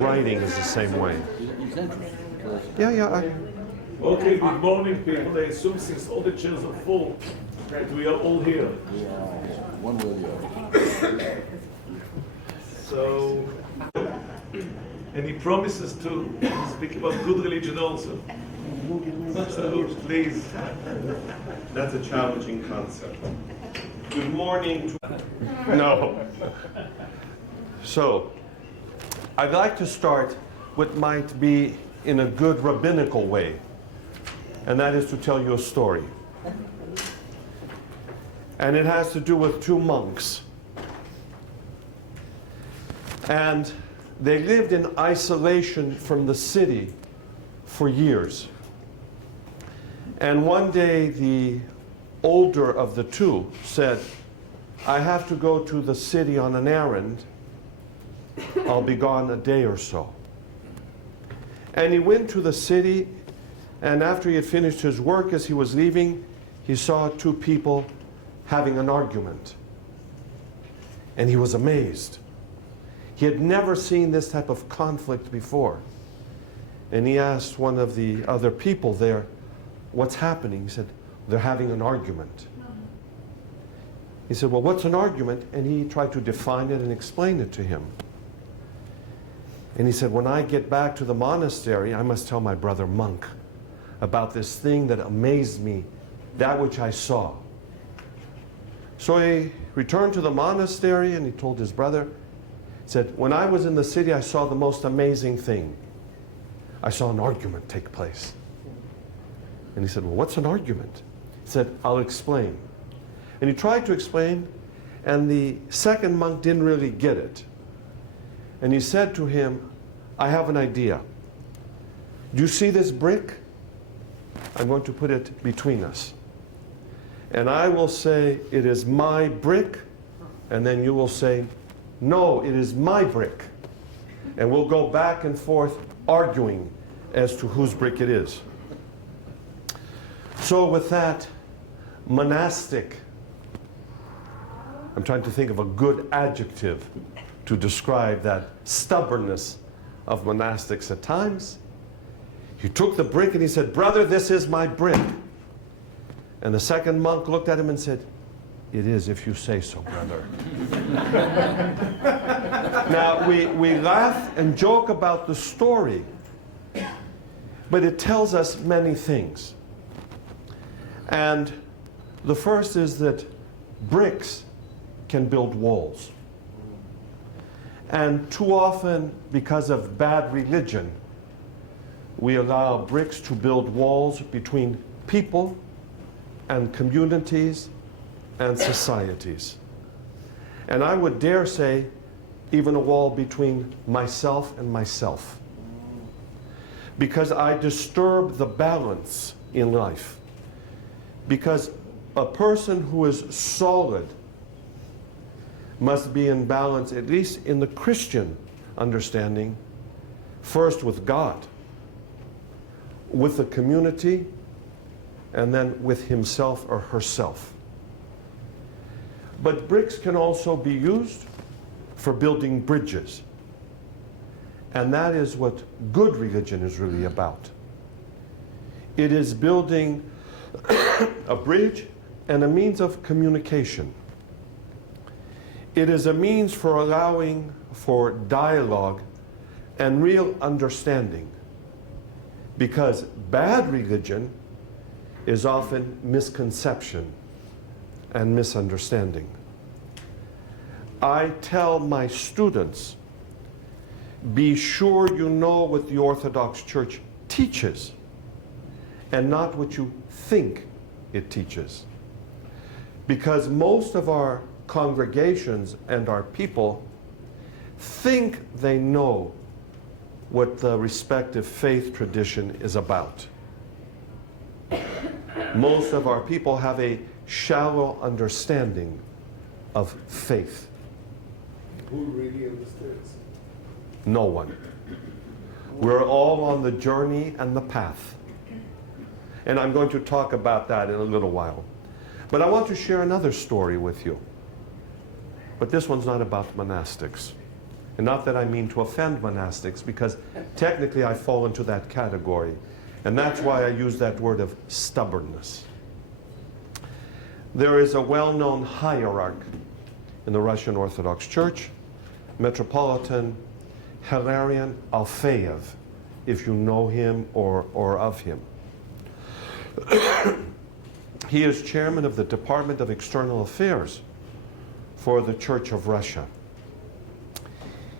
Writing is the same way. Yeah. Okay, good morning, people. I assume since all the chairs are full, that we are all here. One way or the other. So, and he promises to speak about good religion also. So, please. That's a challenging concept. Good morning. No. So, I'd like to start what might be in a good rabbinical way, and that is to tell you a story. And it has to do with two monks. And they lived in isolation from the city for years. And one day the older of the two said, I have to go to the city on an errand. I'll be gone a day or so. And he went to the city, and after he had finished his work, as he was leaving, he saw two people having an argument. And he was amazed. He had never seen this type of conflict before. And he asked one of the other people there, what's happening? He said, they're having an argument. He said, well, what's an argument? And he tried to define it and explain it to him. And he said, when I get back to the monastery, I must tell my brother monk about this thing that amazed me, that which I saw. So he returned to the monastery and he told his brother, he said, when I was in the city, I saw the most amazing thing. I saw an argument take place. And he said, well, what's an argument? He said, I'll explain. And he tried to explain, and the second monk didn't really get it. And he said to him, I have an idea. Do you see this brick? I'm going to put it between us. And I will say, it is my brick. And then you will say, no, it is my brick. And we'll go back and forth arguing as to whose brick it is. So with that monastic, I'm trying to think of a good adjective to describe that stubbornness of monastics at times. He took the brick and he said, brother, this is my brick. And the second monk looked at him and said, it is if you say so, brother. Now, we laugh and joke about the story, but it tells us many things. And the first is that bricks can build walls. And too often, because of bad religion, we allow bricks to build walls between people and communities and societies. And I would dare say, even a wall between myself and myself. Because I disturb the balance in life. Because a person who is solid must be in balance, at least in the Christian understanding, first with God, with the community, and then with himself or herself. But bricks can also be used for building bridges. And that is what good religion is really about. It is building a bridge and a means of communication. It is a means for allowing for dialogue and real understanding. Because bad religion is often misconception and misunderstanding. I tell my students, be sure you know what the Orthodox Church teaches and not what you think it teaches. Because most of our congregations and our people think they know what the respective faith tradition is about. Most of our people have a shallow understanding of faith. Who really understands? No one. We're all on the journey and the path. And I'm going to talk about that in a little while. But I want to share another story with you. But this one's not about monastics. And not that I mean to offend monastics, because technically I fall into that category. And that's why I use that word of stubbornness. There is a well-known hierarch in the Russian Orthodox Church, Metropolitan Hilarion Alfeyev, if you know him or of him. He is chairman of the Department of External Affairs for the Church of Russia.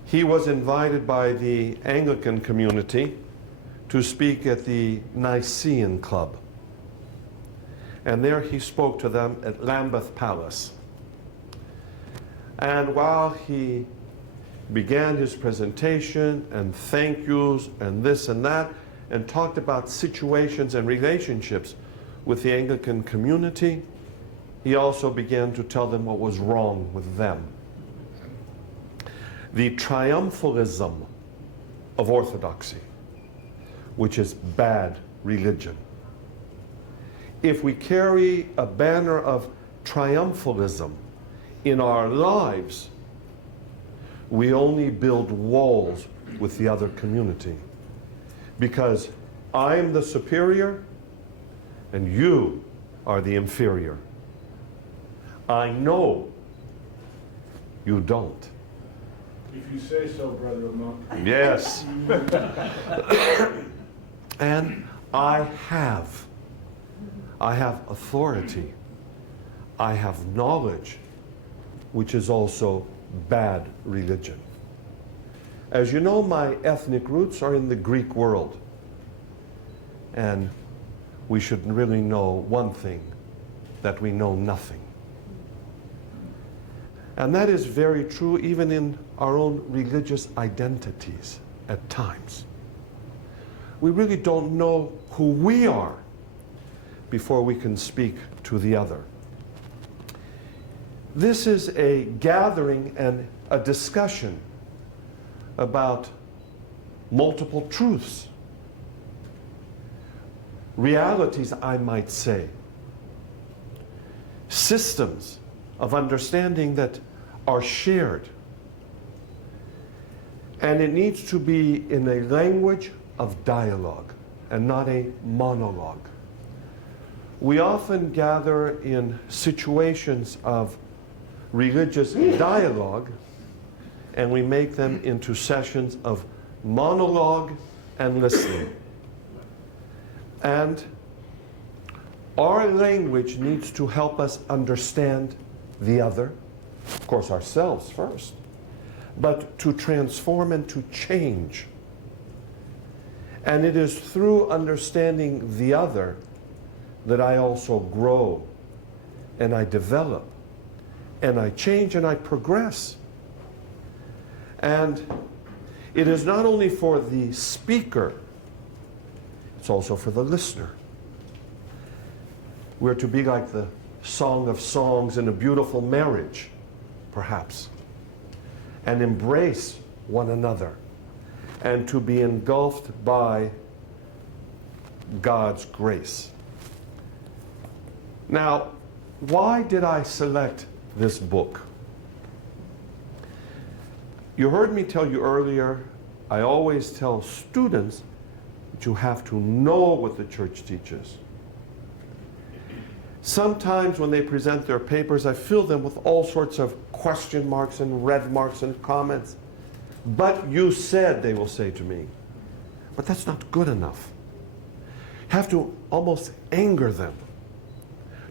He was invited by the Anglican community to speak at the Nicene Club. And there he spoke to them at Lambeth Palace. And while he began his presentation and thank yous and this and that, and talked about situations and relationships with the Anglican community, he also began to tell them what was wrong with them. The triumphalism of orthodoxy, which is bad religion. If we carry a banner of triumphalism in our lives, we only build walls with the other community. Because I'm the superior and you are the inferior. I know you don't. If you say so, Brother Monk. Yes. And I have authority. I have knowledge, which is also bad religion. As you know, my ethnic roots are in the Greek world. And we should really know one thing, that we know nothing. And that is very true even in our own religious identities at times. We really don't know who we are before we can speak to the other. This is a gathering and a discussion about multiple truths, realities, I might say, systems of understanding that are shared. And it needs to be in a language of dialogue and not a monologue. We often gather in situations of religious dialogue and we make them into sessions of monologue and listening. And our language needs to help us understand the other, of course ourselves first, but to transform and to change. And it is through understanding the other that I also grow and I develop and I change and I progress. And it is not only for the speaker, it's also for the listener. We're to be like the Song of Songs in a beautiful marriage, perhaps, and embrace one another, and to be engulfed by God's grace. Now, why did I select this book? You heard me tell you earlier, I always tell students that you have to know what the church teaches. Sometimes when they present their papers, I fill them with all sorts of question marks and red marks and comments. But you said, they will say to me. But that's not good enough. You have to almost anger them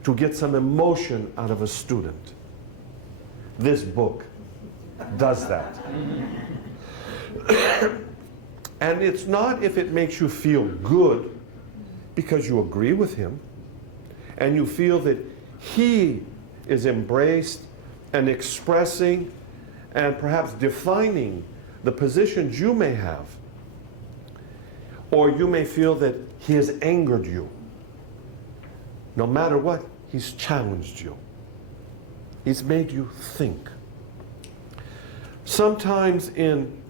to get some emotion out of a student. This book does that. And it's not if it makes you feel good because you agree with him and you feel that he is embraced and expressing and perhaps defining the positions you may have. Or you may feel that he has angered you. No matter what, he's challenged you. He's made you think. Sometimes in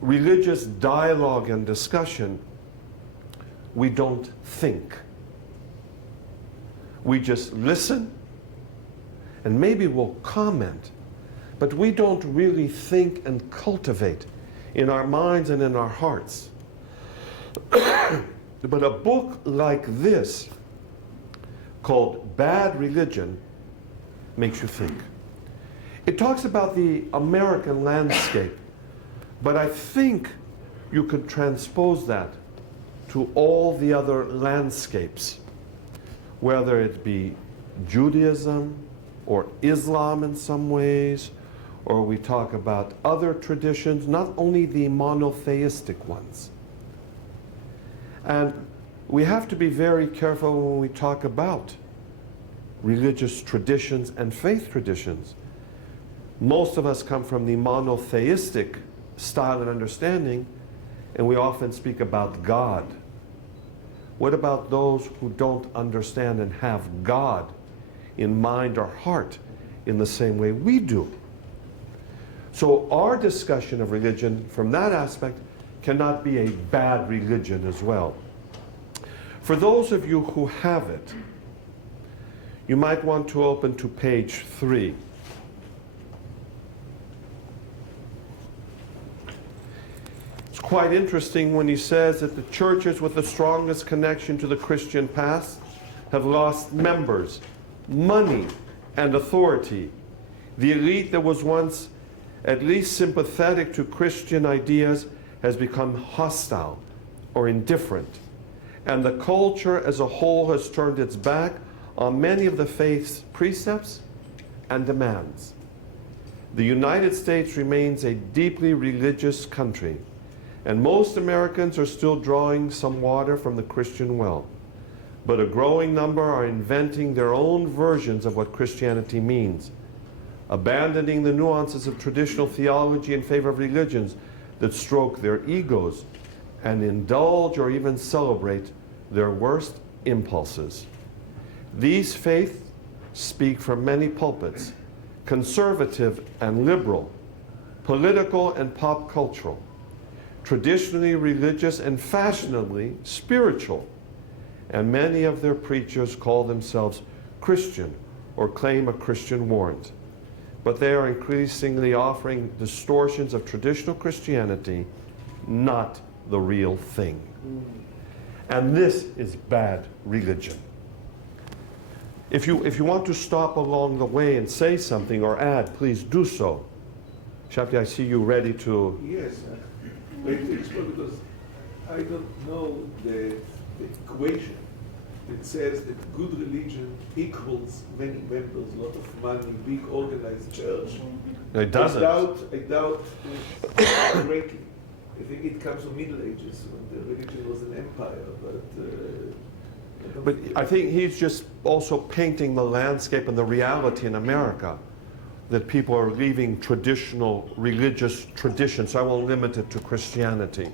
religious dialogue and discussion, we don't think. We just listen, and maybe we'll comment, but we don't really think and cultivate in our minds and in our hearts. But a book like this, called Bad Religion, makes you think. It talks about the American landscape, but I think you could transpose that to all the other landscapes, whether it be Judaism or Islam in some ways, or we talk about other traditions, not only the monotheistic ones. And we have to be very careful when we talk about religious traditions and faith traditions. Most of us come from the monotheistic style and understanding, and we often speak about God. What about those who don't understand and have God in mind or heart in the same way we do? So our discussion of religion from that aspect cannot be a bad religion as well. For those of you who have it, you might want to open to page 3. It's quite interesting when he says that the churches with the strongest connection to the Christian past have lost members, money, and authority. The elite that was once at least sympathetic to Christian ideas has become hostile or indifferent. And the culture as a whole has turned its back on many of the faith's precepts and demands. The United States remains a deeply religious country, and most Americans are still drawing some water from the Christian well. But a growing number are inventing their own versions of what Christianity means, abandoning the nuances of traditional theology in favor of religions that stroke their egos and indulge or even celebrate their worst impulses. These faiths speak from many pulpits, conservative and liberal, political and pop cultural, traditionally religious and fashionably spiritual, and many of their preachers call themselves Christian or claim a Christian warrant. But they are increasingly offering distortions of traditional Christianity, not the real thing. And this is bad religion. If you want to stop along the way and say something or add, please do so. Shabti, I see you ready to... Yes, wait to explain, because I don't know the equation that says that good religion equals many members, a lot of money, big organized church. It doesn't. I doubt greatly. I think it comes from Middle Ages when the religion was an empire, But I think he's just also painting the landscape and the reality in America, that people are leaving traditional religious traditions. So I won't limit it to Christianity.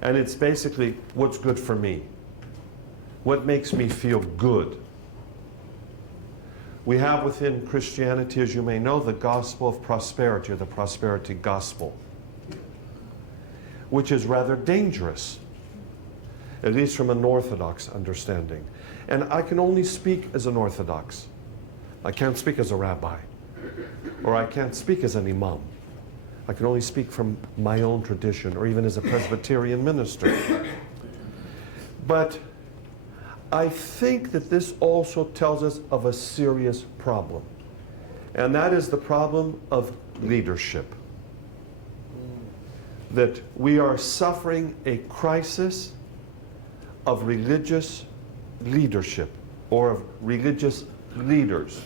And it's basically what's good for me. What makes me feel good. We have within Christianity, as you may know, the gospel of prosperity, or the prosperity gospel, which is rather dangerous, at least from an Orthodox understanding. And I can only speak as an Orthodox. I can't speak as a rabbi, or I can't speak as an imam. I can only speak from my own tradition, or even as a Presbyterian minister. But I think that this also tells us of a serious problem, and that is the problem of leadership. That we are suffering a crisis of religious leadership, or of religious leaders,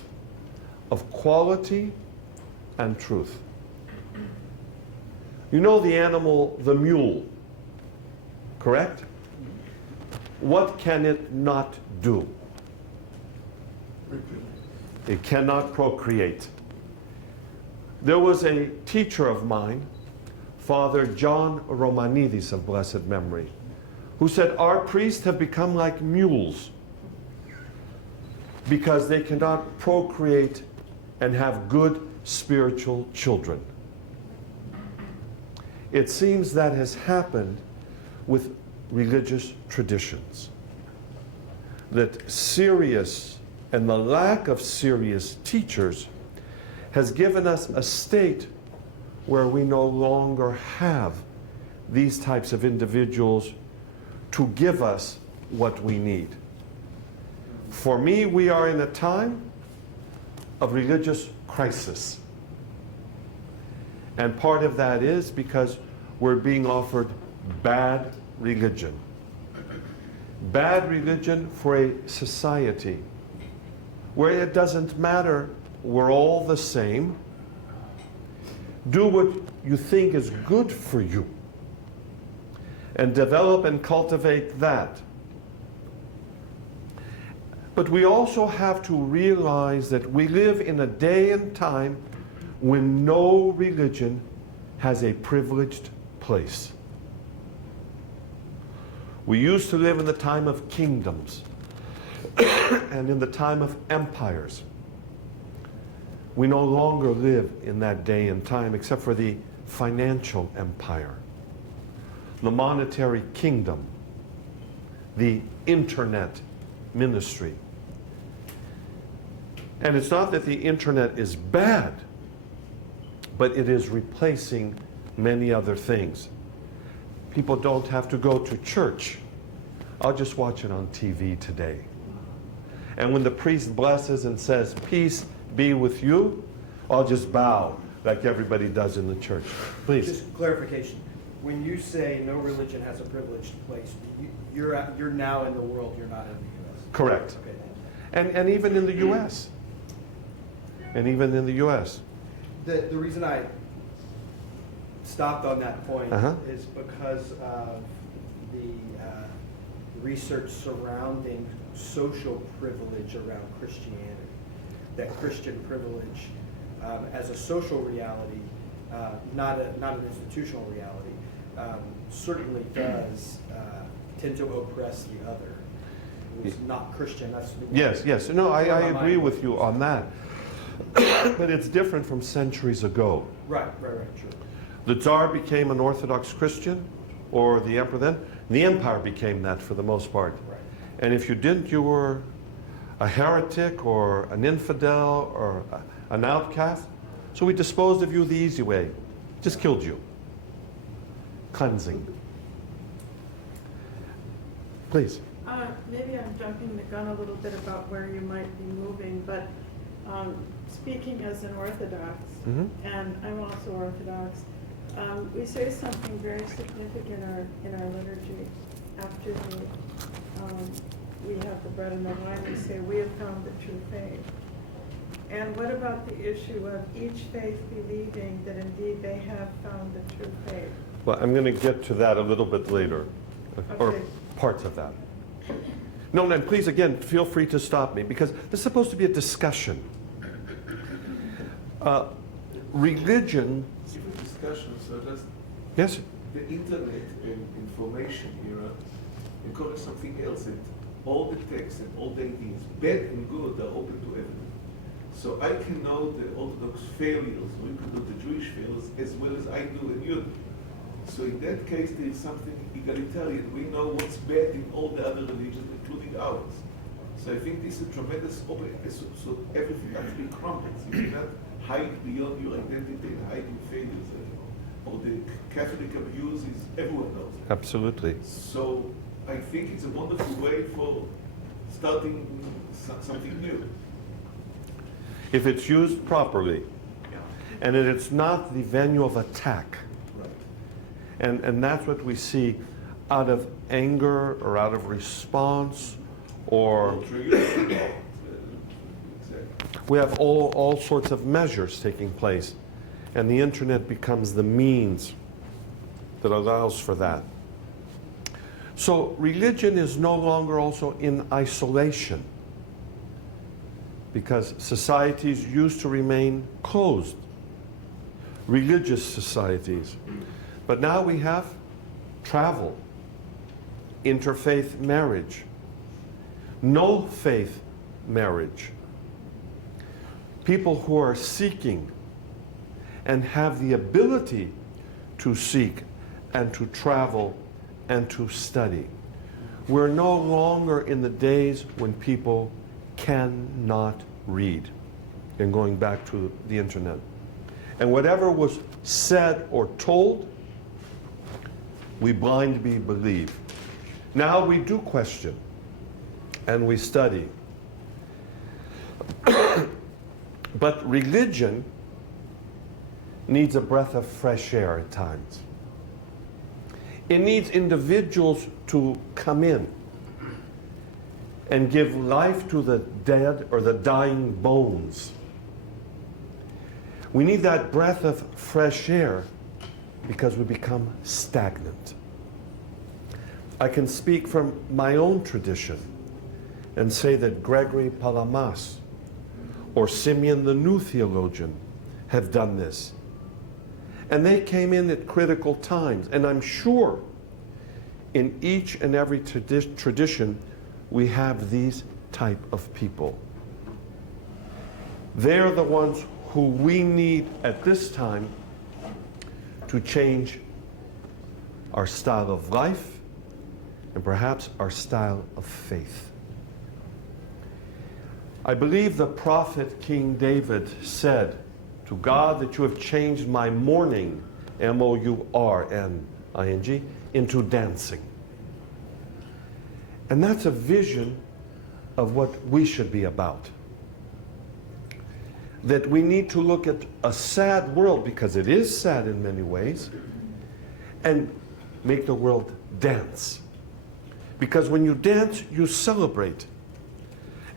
of quality and truth. You know the animal, the mule, correct? What can it not do? It cannot procreate. There was a teacher of mine, Father John Romanidis of blessed memory, who said our priests have become like mules because they cannot procreate and have good spiritual children. It seems that has happened with religious traditions. That serious and the lack of serious teachers has given us a state where we no longer have these types of individuals to give us what we need. For me, we are in a time of religious crisis. And part of that is because we're being offered bad religion. Bad religion for a society where it doesn't matter, we're all the same. Do what you think is good for you and develop and cultivate that. But we also have to realize that we live in a day and time when no religion has a privileged place. We used to live in the time of kingdoms and in the time of empires. We no longer live in that day and time except for the financial empire, the monetary kingdom, the internet ministry. And it's not that the internet is bad, but it is replacing many other things. People don't have to go to church. I'll just watch it on TV today. And when the priest blesses and says, "Peace be with you," I'll just bow like everybody does in the church. Please. Just clarification. When you say no religion has a privileged place, you're now in the world, you're not in the U.S. Correct. Okay. And even in the U.S. And even in the U.S. The reason I stopped on that point Uh-huh. is because of the research surrounding social privilege around Christianity. That Christian privilege as a social reality, not an institutional reality, certainly does tend to oppress the other who's not Christian. That's Yes. No, I where my agree mind with goes. you on that. But it's different from centuries ago. Right, sure. The Tsar became an Orthodox Christian, or the emperor then. The empire became that for the most part. Right. And if you didn't, you were a heretic or an infidel or an outcast. So we disposed of you the easy way. Just killed you. Cleansing. Please. Maybe I'm jumping the gun a little bit about where you might be moving, but speaking as an Orthodox, Mhm. and I'm also Orthodox, we say something very significant in our liturgy. After we have the bread and the wine, we say, "We have found the true faith." And what about the issue of each faith believing that indeed they have found the true faith? Well, I'm going to get to that a little bit later, or Okay. parts of that. No, and please, again, feel free to stop me, because this is supposed to be a discussion. Religion, Even discussion, so just yes, the internet and information era encourage something else, that all the texts and all the ideas, bad and good, are open to everyone. So I can know the Orthodox failures, or you can know the Jewish failures, as well as I do and you do. So in that case, there is something egalitarian. We know what's bad in all the other religions, including ours. So I think this is a tremendous so everything actually crumbles. You cannot hide beyond your identity and hide your failures. Or the Catholic abuse is, everyone knows it. absolutely. So I think it's a wonderful way for starting something new. If it's used properly, and that it's not the venue of attack. Right. And that's what we see out of anger or out of response, or Exactly. we have all sorts of measures taking place. And the internet becomes the means that allows for that. So religion is no longer also in isolation, because societies used to remain closed, religious societies. But now we have travel, interfaith marriage, no faith marriage. People who are seeking and have the ability to seek and to travel and to study. We're no longer in the days when people cannot read. and going back to the internet. And whatever was said or told, we blindly believe. Now we do question and we study. But religion needs a breath of fresh air at times. It needs individuals to come in and give life to the dead or the dying bones. We need that breath of fresh air because we become stagnant. I can speak from my own tradition and say that Gregory Palamas or Simeon the New Theologian have done this. And they came in at critical times. And I'm sure in each and every tradition we have these type of people. They're the ones who we need at this time to change our style of life and perhaps our style of faith. I believe the prophet King David said to God that you have changed my mourning, M-O-U-R-N-I-N-G, into dancing. And that's a vision of what we should be about. That we need to look at a sad world, because it is sad in many ways, and make the world dance. Because when you dance, you celebrate.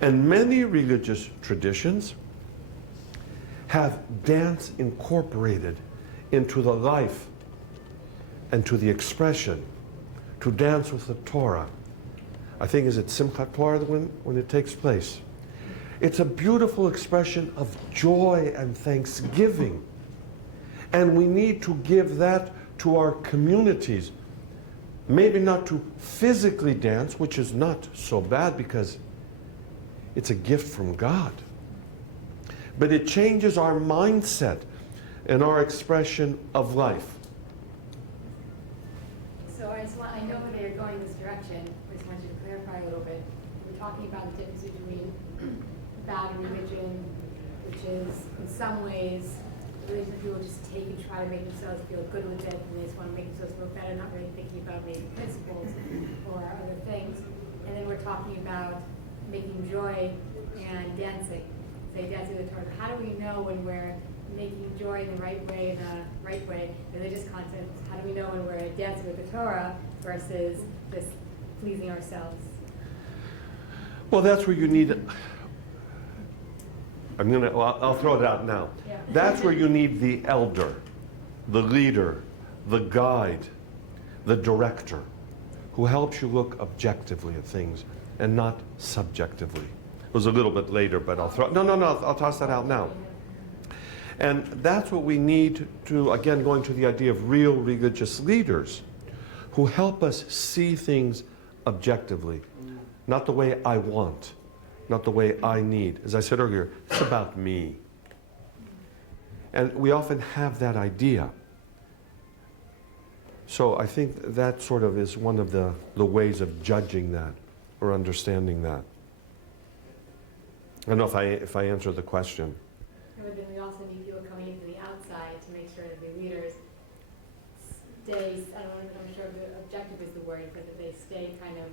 And many religious traditions have dance incorporated into the life and to the expression, to dance with the Torah. I think, is it Simchat Torah when it takes place? It's a beautiful expression of joy and thanksgiving. And we need to give that to our communities. Maybe not to physically dance, which is not so bad because it's a gift from God. But it changes our mindset and our expression of life. So I know that you're going this direction. I just want you to clarify a little bit. We're talking about the difference between bad religion, which is in some ways religion people just take and try to make themselves feel good with it, and they just want to make themselves feel better, not really thinking about maybe principles or other things. And then we're talking about making joy and dancing. Say dancing with the Torah. How do we know when we're making joy in the right way, religious content? How do we know when we're dancing with the Torah versus just pleasing ourselves? Well, that's where you need, I'll throw it out now. Yeah. That's where you need the elder, the leader, the guide, the director, who helps you look objectively at things and not subjectively. It was a little bit later, but I'll toss that out now. And that's what we need to, again, going to the idea of real religious leaders who help us see things objectively, not the way I want, not the way I need. As I said earlier, it's about me. And we often have that idea. So I think that sort of is one of the ways of judging that or understanding that. I don't know if I answered the question. But then we also need people coming in from the outside to make sure that the leaders stay, I'm sure the objective is the word, but that they stay kind of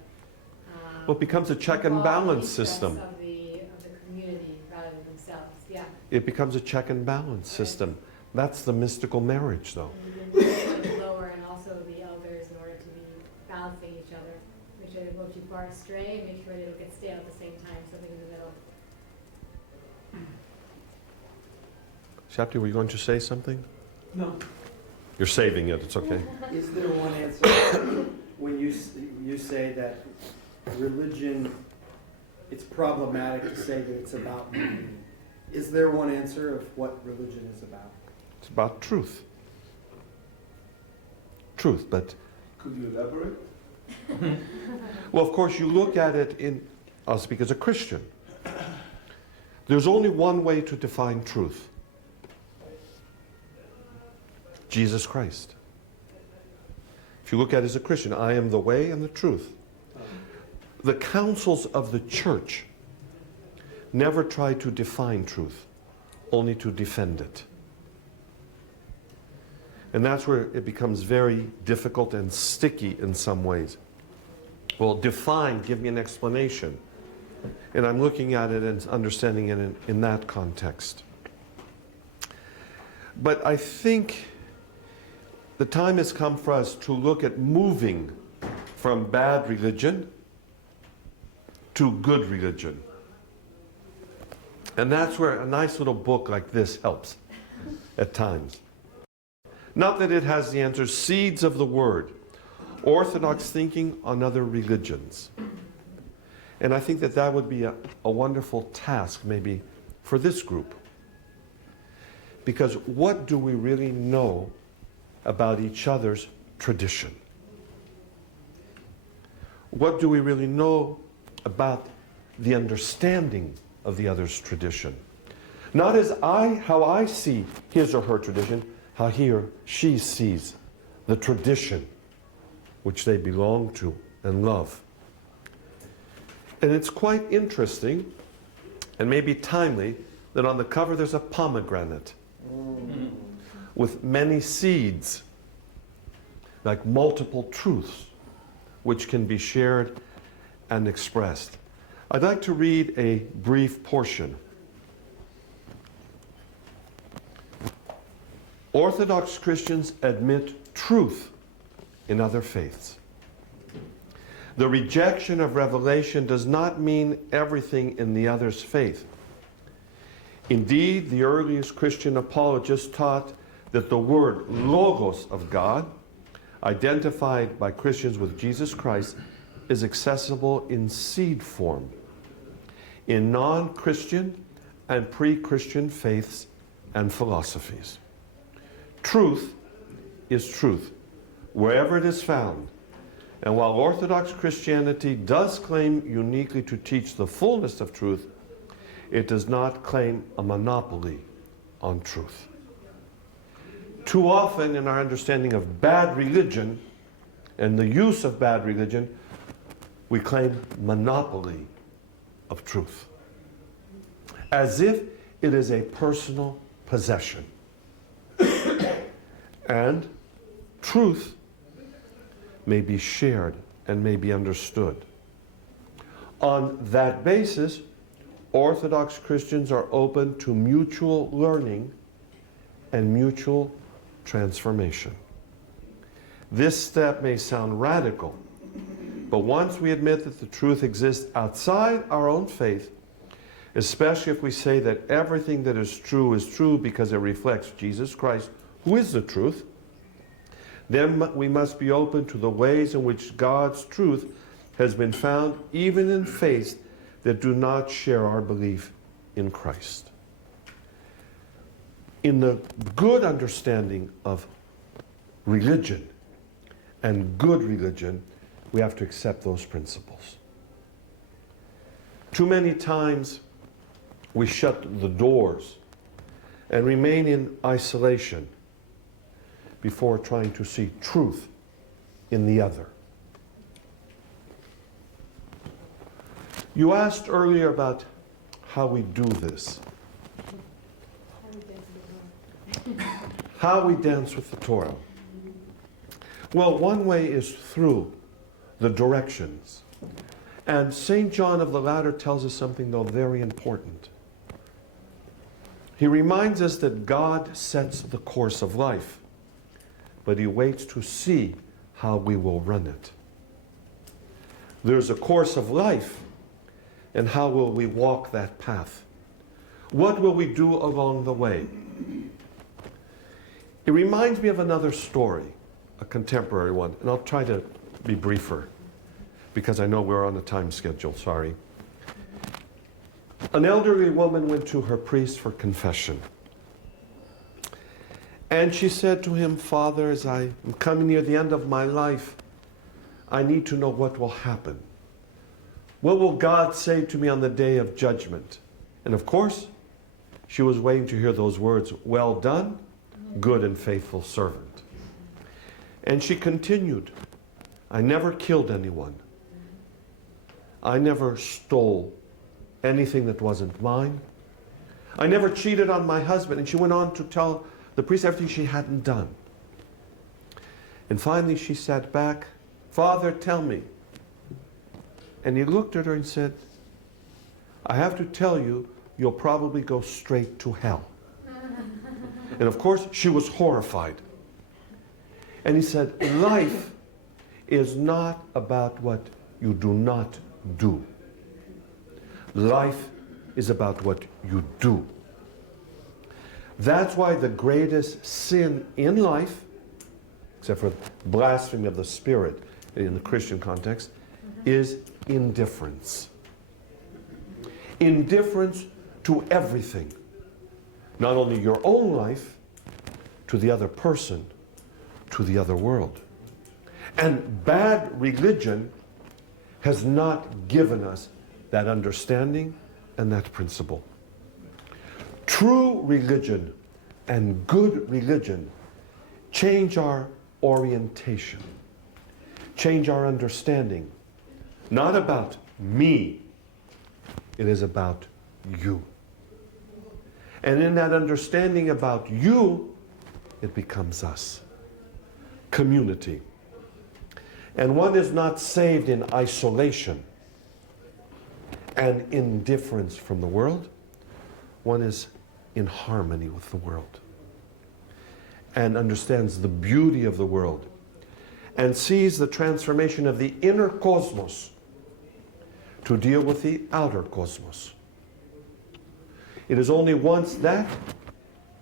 Well, it becomes a check and balance interests system. of the community rather than themselves, yeah. It becomes a check and balance system. That's the mystical marriage, though. And the lower and also the elders in order to be balancing each other. Make sure they don't go too far astray and make sure they don't get stale at the same time, something in the middle. Shapti, were you going to say something? No. You're saving it, it's okay. Is there one answer when you say that religion, it's problematic to say that it's about me? Is there one answer of what religion is about? It's about truth. Truth, but... Could you elaborate? Well, of course, you look at it in... I'll speak as a Christian. There's only one way to define truth. Jesus Christ. If you look at it as a Christian, I am the way and the truth. The councils of the church never try to define truth. only to defend it. And that's where it becomes very difficult and sticky in some ways. Well, define, give me an explanation. And I'm looking at it and understanding it in that context. But I think the time has come for us to look at moving from bad religion to good religion. And that's where a nice little book like this helps at times. Not that it has the answers, Seeds of the Word, Orthodox Thinking on Other Religions. And I think that that would be a wonderful task maybe for this group. Because what do we really know about each other's tradition? What do we really know about the understanding of the other's tradition? Not as how I see his or her tradition, how he or she sees the tradition which they belong to and love. And it's quite interesting and maybe timely that on the cover there's a pomegranate with many seeds, like multiple truths which can be shared and expressed. I'd like to read a brief portion. Orthodox Christians admit truth in other faiths. The rejection of revelation does not mean everything in the other's faith. Indeed, the earliest Christian apologists taught that the word logos of God, identified by Christians with Jesus Christ, is accessible in seed form in non-Christian and pre-Christian faiths and philosophies. Truth is truth, wherever it is found. And while Orthodox Christianity does claim uniquely to teach the fullness of truth, it does not claim a monopoly on truth. Too often in our understanding of bad religion and the use of bad religion, we claim monopoly of truth, as if it is a personal possession. And truth may be shared and may be understood. On that basis, Orthodox Christians are open to mutual learning and mutual transformation. This step may sound radical, but once we admit that the truth exists outside our own faith, especially if we say that everything that is true because it reflects Jesus Christ, who is the truth, then we must be open to the ways in which God's truth has been found even in faiths that do not share our belief in Christ. In the good understanding of religion and good religion, we have to accept those principles. Too many times we shut the doors and remain in isolation before trying to see truth in the other. You asked earlier about how we do this. How we dance with the Torah. Well, one way is through the directions. And St. John of the Ladder tells us something, though, very important. He reminds us that God sets the course of life, but he waits to see how we will run it. There's a course of life, and how will we walk that path? What will we do along the way? It reminds me of another story, a contemporary one, and I'll try to be briefer, because I know we're on a time schedule, sorry. An elderly woman went to her priest for confession. And she said to him, Father, as I am coming near the end of my life, I need to know what will happen. What will God say to me on the day of judgment? And of course, she was waiting to hear those words, well done, good and faithful servant. And she continued, I never killed anyone. I never stole anything that wasn't mine. I never cheated on my husband. And she went on to tell the priest everything she hadn't done. And finally she sat back, Father, tell me. And he looked at her and said, I have to tell you, you'll probably go straight to hell. And of course, she was horrified. And he said, life is not about what you do not do. Life is about what you do. That's why the greatest sin in life, except for blasphemy of the Spirit in the Christian context, is indifference. Indifference to everything. Not only your own life, to the other person, to the other world. And bad religion has not given us that understanding and that principle. True religion and good religion change our orientation, change our understanding. Not about me, it is about you. And in that understanding about you, it becomes us. Community. And one is not saved in isolation and indifference from the world. One is in harmony with the world and understands the beauty of the world and sees the transformation of the inner cosmos to deal with the outer cosmos. It is only once that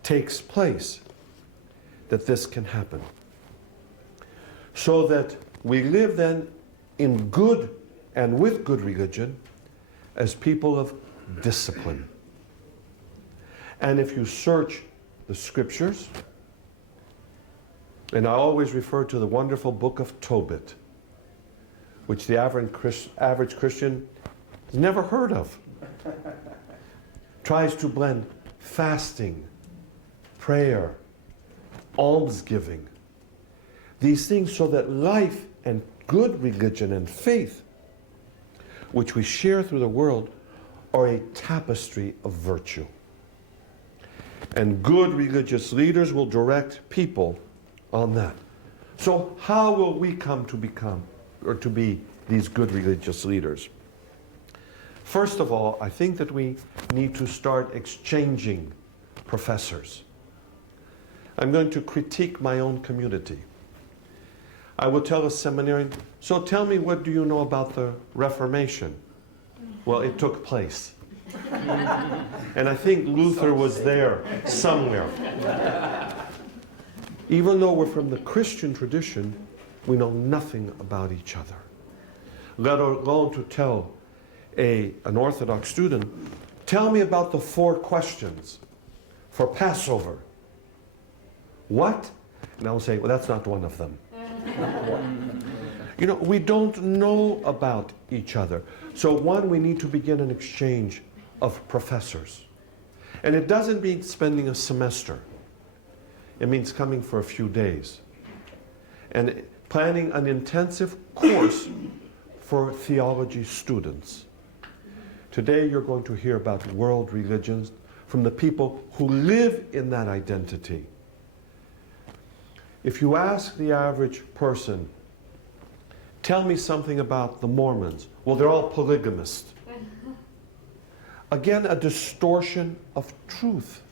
takes place that this can happen. So that we live then in good and with good religion as people of discipline. And if you search the scriptures, and I always refer to the wonderful book of Tobit, which the average Christian has never heard of, tries to blend fasting, prayer, almsgiving, these things so that life and good religion and faith, which we share through the world, are a tapestry of virtue. And good religious leaders will direct people on that. So how will we come to become, or to be, these good religious leaders? First of all, I think that we need to start exchanging professors. I'm going to critique my own community. I will tell a seminarian, so tell me, what do you know about the Reformation? Well, it took place. And I think Luther was there somewhere. Even though we're from the Christian tradition, we know nothing about each other. Let alone to tell an Orthodox student, tell me about the 4 questions for Passover. What? And I will say, well, that's not one of them. You know, we don't know about each other. So one, we need to begin an exchange of professors. And it doesn't mean spending a semester. It means coming for a few days. And planning an intensive course for theology students. Today you're going to hear about world religions from the people who live in that identity. If you ask the average person, tell me something about the Mormons. Well, they're all polygamists. Again, a distortion of truth.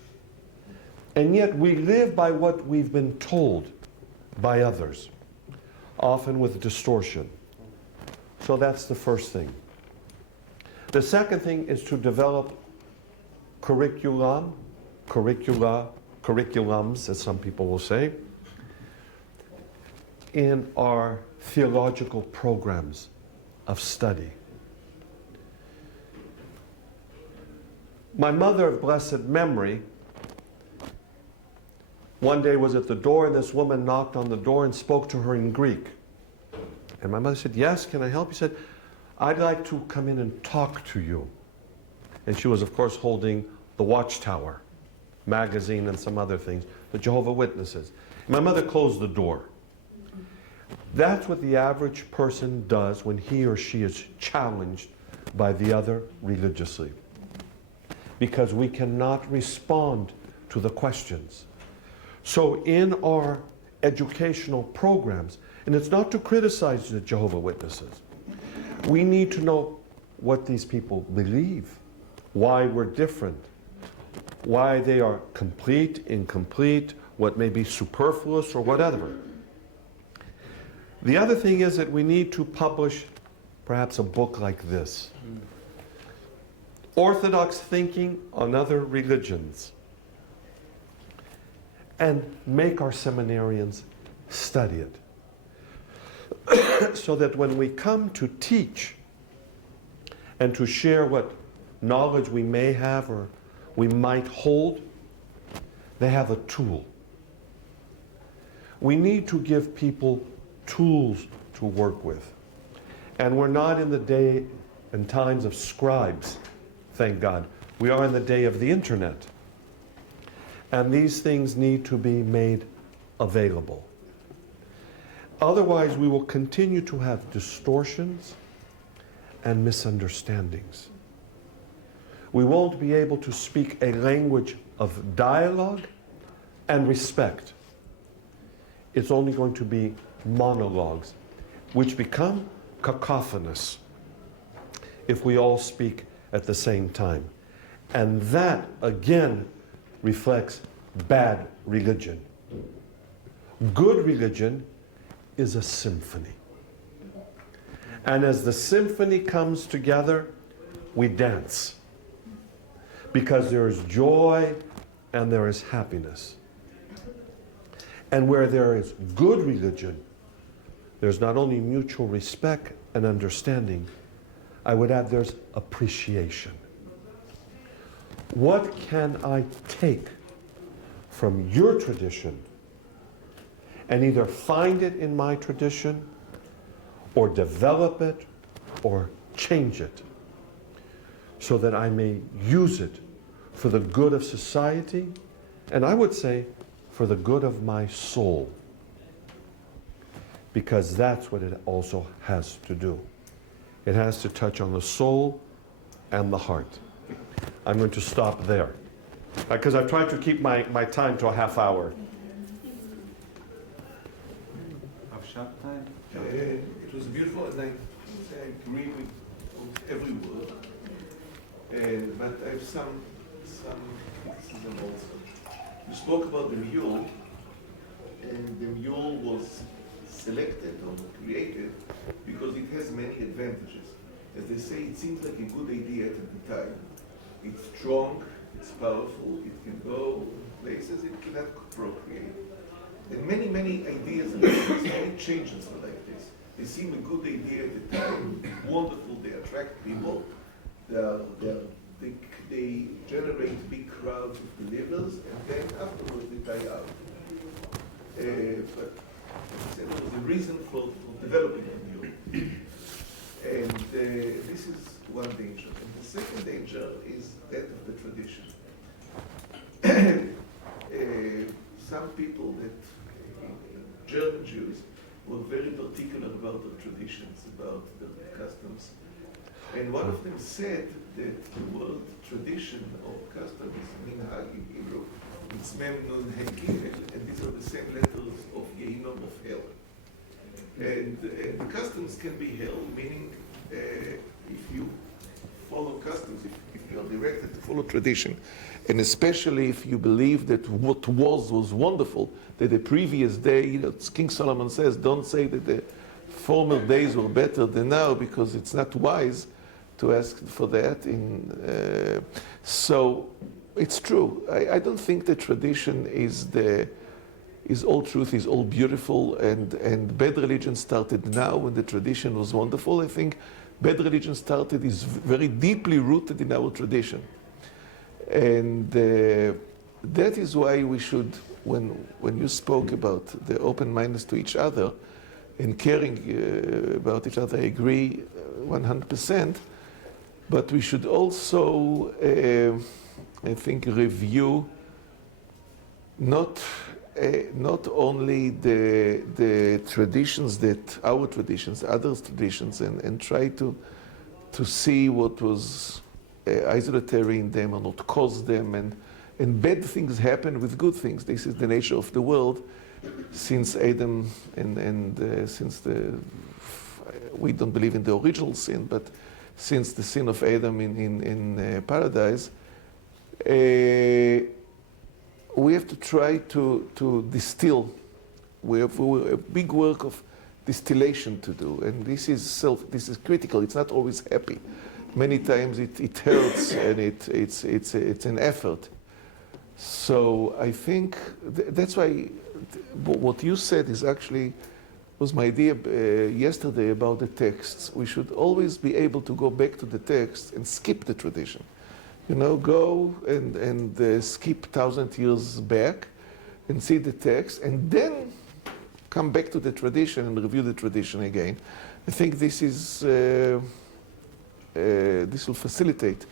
And yet we live by what we've been told by others, often with distortion. So that's the first thing. The second thing is to develop curriculums, as some people will say, in our theological programs of study. My mother of blessed memory one day was at the door, and this woman knocked on the door and spoke to her in Greek. And my mother said, yes, can I help? He said, I'd like to come in and talk to you. And she was, of course, holding the Watchtower magazine and some other things, the Jehovah's Witnesses. My mother closed the door. That's what the average person does when he or she is challenged by the other religiously. because we cannot respond to the questions. So in our educational programs, and it's not to criticize the Jehovah's Witnesses, we need to know what these people believe, why we're different, why they are complete, incomplete, what may be superfluous or whatever. The other thing is that we need to publish perhaps a book like this. Orthodox Thinking on Other Religions. And make our seminarians study it. So that when we come to teach and to share what knowledge we may have or we might hold, they have a tool. We need to give people tools to work with. And we're not in the day and times of scribes, thank God. We are in the day of the internet. And these things need to be made available. Otherwise, we will continue to have distortions and misunderstandings. We won't be able to speak a language of dialogue and respect. It's only going to be monologues, which become cacophonous if we all speak at the same time. And that, again, reflects bad religion. Good religion is a symphony. And as the symphony comes together, we dance. Because there is joy and there is happiness. And where there is good religion, there's not only mutual respect and understanding, I would add there's appreciation. What can I take from your tradition and either find it in my tradition or develop it or change it so that I may use it for the good of society and I would say for the good of my soul, because that's what it also has to do. It has to touch on the soul and the heart. I'm going to stop there because I've tried to keep my time to a half hour. It was beautiful, and I agree with every word. But I have some criticism also. You spoke about the mule, and the mule was selected or created because it has many advantages. As they say, it seems like a good idea at the time. It's strong, it's powerful, it can go places it cannot procreate. And many ideas like this, many changes are like this. They seem a good idea at the time, wonderful, they attract people, they generate big crowds of believers, and then afterwards they die out. But as I said, there was a reason for developing the mule. And this is one danger. And the second danger is that of the tradition. Some people German Jews were very particular about their traditions, about their customs. And one of them said that the word tradition or custom is minhag in Hebrew. It's mem nun he gimel, and these are the same letters of Gehinom of hell. And the customs can be hell, meaning if you follow customs, if you are directed to follow tradition, and especially if you believe that what was wonderful, that the previous day, King Solomon says, don't say that the former days were better than now, because it's not wise to ask for that. So it's true. I don't think the tradition is all truth, is all beautiful, and bad religion started now when the tradition was wonderful. I think bad religion is very deeply rooted in our tradition. And that is why we should, when you spoke about the open-mindedness to each other and caring about each other, I agree 100%. But we should also, I think, review not only the traditions that others' traditions, and try to see what was isolatory in them or not cause them, and bad things happen with good things. This is the nature of the world since Adam and since we don't believe in the original sin, but since the sin of Adam in paradise, we have to try to distill. We have a big work of distillation to do, and this is critical. It's not always happy. Many times it hurts, and it's an effort. So I think that's why what you said is actually was my idea yesterday about the texts. We should always be able to go back to the text and skip the tradition. You know, go and skip 1,000 years back and see the text, and then come back to the tradition and review the tradition again. I think this is this will facilitate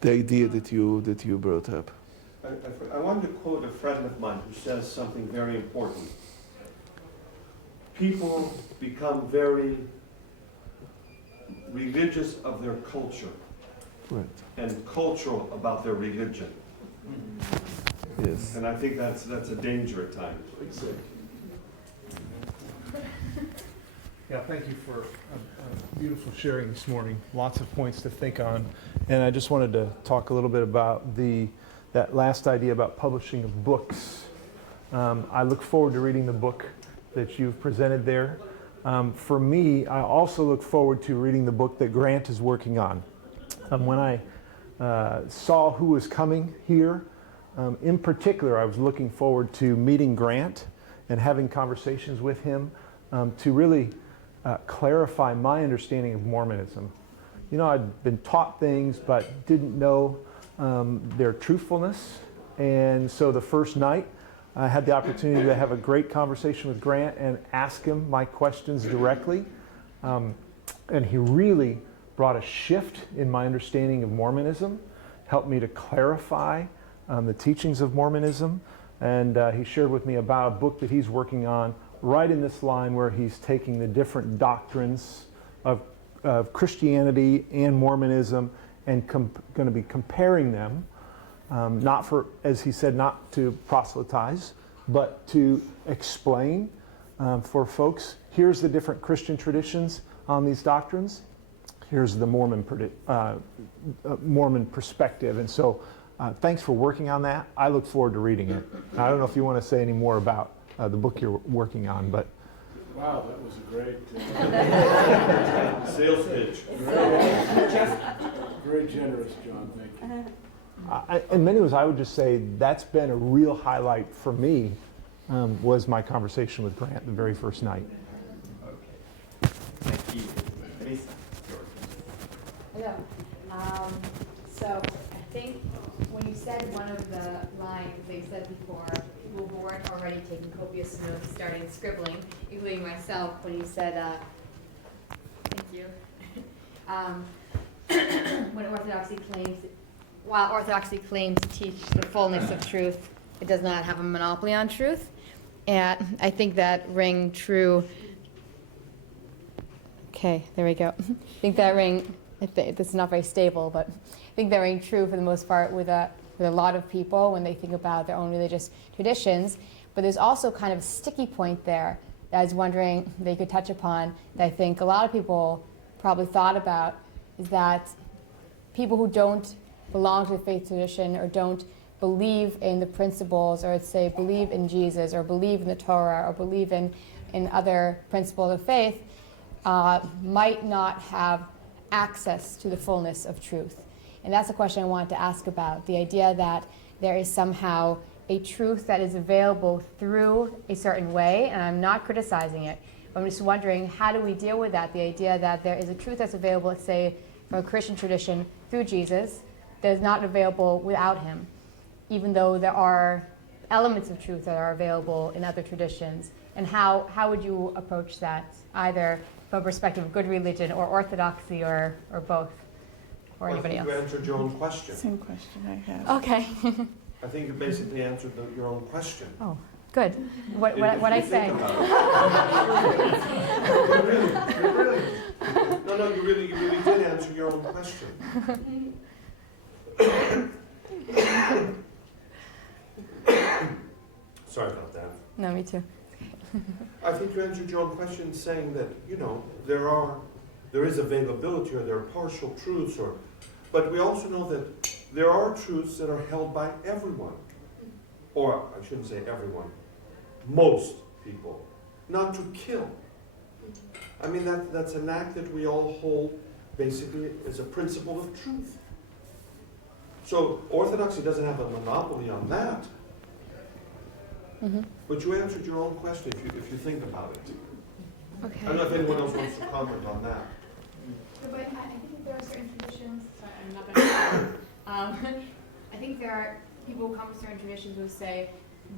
the idea that you brought up. I wanted to quote a friend of mine who says something very important. People become very religious of their culture, Right. and cultural about their religion. Yes. And I think that's a danger at times. Exactly. Yeah, thank you for a beautiful sharing this morning. Lots of points to think on. And I just wanted to talk a little bit about that last idea about publishing of books. I look forward to reading the book that you've presented there. For me, I also look forward to reading the book that Grant is working on. When I saw who was coming here, in particular, I was looking forward to meeting Grant and having conversations with him to really clarify my understanding of Mormonism. You know, I'd been taught things but didn't know their truthfulness. And so the first night, I had the opportunity to have a great conversation with Grant and ask him my questions directly. And he really brought a shift in my understanding of Mormonism, helped me to clarify the teachings of Mormonism. And he shared with me about a book that he's working on right in this line where he's taking the different doctrines of Christianity and Mormonism and going to be comparing them, not for, as he said, not to proselytize, but to explain for folks, here's the different Christian traditions on these doctrines, here's the Mormon perspective. And so thanks for working on that. I look forward to reading it. I don't know if you want to say any more about the book you're working on, but Wow, that was a great, Sales pitch. very generous, John, thank you. in many ways, I would just say that's been a real highlight for me, was my conversation with Grant the very first night. Thank you. Lisa. Hello. So I think when you said one of the lines they said before, people who weren't already taking copious notes started scribbling, including myself, when you said, thank you. When while Orthodoxy claims to teach the fullness of truth, it does not have a monopoly on truth. And I think that rang true. Okay, there we go. I think that this is not very stable, but I think that rang true for the most part with a lot of people when they think about their own religious traditions. But there's also kind of a sticky point there that I was wondering they could touch upon that I think a lot of people probably thought about, is that people who don't belong to the faith tradition or don't believe in the principles, or say believe in Jesus or believe in the Torah or believe in other principles of faith, might not have access to the fullness of truth. And that's a question I wanted to ask about, the idea that there is somehow a truth that is available through a certain way, and I'm not criticizing it, but I'm just wondering, how do we deal with that, the idea that there is a truth that's available, let's say, from a Christian tradition through Jesus, that is not available without him, even though there are elements of truth that are available in other traditions. And how would you approach that, either from a perspective of good religion or orthodoxy or both, or anybody else? I think you answered your own question. Same question I have. Okay. I think you basically answered your own question. Oh, good. What I say? You really did answer your own question. No, me too. I think you answered your own question saying that, you know, there is availability or there are partial truths, but we also know that there are truths that are held by everyone. Or I shouldn't say everyone, most people. Not to kill. I mean, that's an act that we all hold basically as a principle of truth. So Orthodoxy doesn't have a monopoly on that. Mm-hmm. But you answered your own question if you think about it. Okay. I don't know if anyone else wants to comment on that. But I think there are certain traditions, sorry, I'm not going to I think there are people who come from certain traditions who say,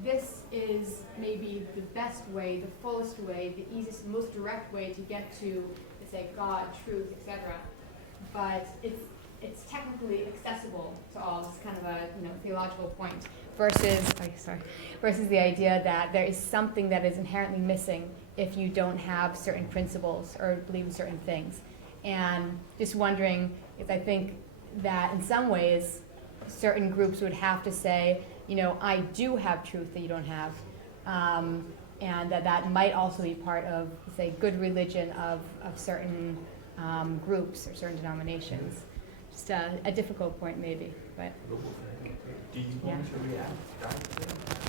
this is maybe the best way, the fullest way, the easiest, most direct way to get to, let's say, God, truth, etc. But it's technically accessible to all. It's kind of a theological point. Versus the idea that there is something that is inherently missing if you don't have certain principles or believe in certain things. And just wondering if I think that in some ways certain groups would have to say, I do have truth that you don't have, and that might also be part of, say, good religion of certain groups or certain denominations. Just a difficult point maybe, but. Do you want to react?